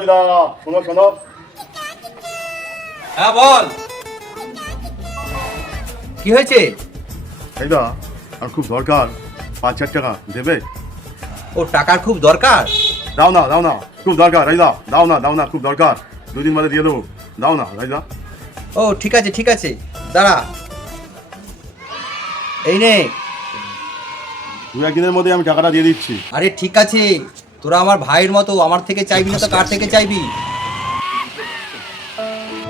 রাজুদা শোনো শোনো হ্যাঁ বল কি হয়েছে? রাজুদা আমার খুব দরকার। পাঁচ হাজার টাকা দেবে? ও টাকার খুব দরকার? দাও না দাও না। খুব দরকার রাজুদা দাও না দাও না খুব দরকার। দুদিন বাদে দিয়ে দেবো। দাও না রাজুদা ও ঠিক আছে ঠিক আছে। দাঁড়া। এই নে। দু একদিনের মধ্যে আমি টাকাটা দিয়ে দিচ্ছি। আরে ঠিক আছে। তোরা আমার ভাইয়ের মতো আমার থেকে চাইবি না তো কার থেকে চাইবি?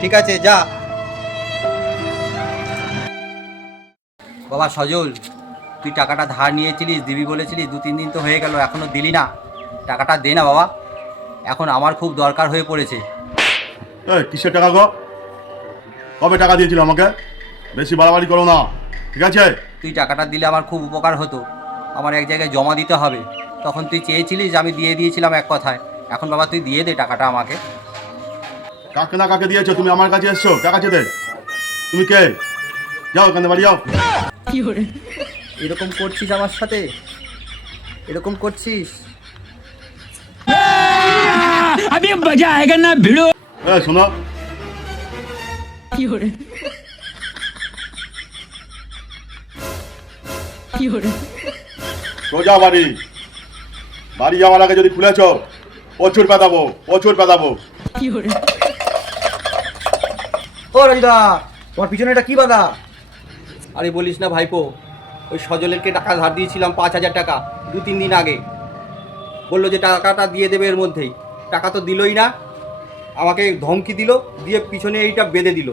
ঠিক আছে যা। বাবা সজল তুই টাকাটা ধার নিয়েছিলিস দিবি বলেছিলিস দু তিন দিন তো হয়ে গেল এখনও দিলি না। টাকাটা দে না বাবা। এখন আমার খুব দরকার হয়ে পড়েছে। কিসের টাকা গো? কবে টাকা দিয়েছিল আমাকে? বেশি বাড়াবাড়ি করো না। ঠিক আছে? তুই টাকাটা দিলে আমার খুব উপকার হতো। আমার এক জায়গায় জমা দিতে হবে। তখন তুই চেয়েছিলি যে আমি দিয়ে দিয়েছিলাম এক কথায়। এখন বাবা তুই দিয়ে দে টাকাটা আমাকে। কাকে না কাকে দিয়েছ? তুমি আমার কাছে এসছো? কার কাছে দে? তুমি কে? যাও কান্দে বাড়ি যাও। এরকম করছিস আমার সাথে? এরকম করছিস? আমি বাজা আয়েগা না ভিড়ো। এ শোনো। কি হরে কি হরে রোজা বাড়ি। বাড়ি যাওয়ার আগে যদি খুলেছ প্রচুর পেদাবো প্রচুর পেদাবো। ও রাজুদা তোমার পিছনে এটা কি বাধা? আরে বলিস না ভাইপো ওই সজলেরকে টাকা ধার দিয়েছিলাম পাঁচ হাজার টাকা দু তিন দিন আগে। বলল যে টাকাটা দিয়ে দেবে এর মধ্যেই। টাকা তো দিলই না আমাকে ধমকি দিল দিয়ে পিছনে এইটা বেঁধে দিল।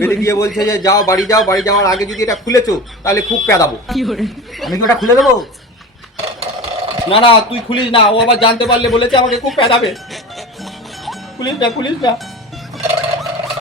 বেঁধে দিয়ে বলছে যে যাও বাড়ি যাও বাড়ি যাওয়ার আগে যদি এটা খুলেছো তাহলে খুব পেদাবো। আমি কি ওটা খুলে দেবো? না না, তুই খুলিস না, ও আবার জানতে পারলে বলেছে আমাকে খুব প্যাদাবে খুলিস না খুলিস না।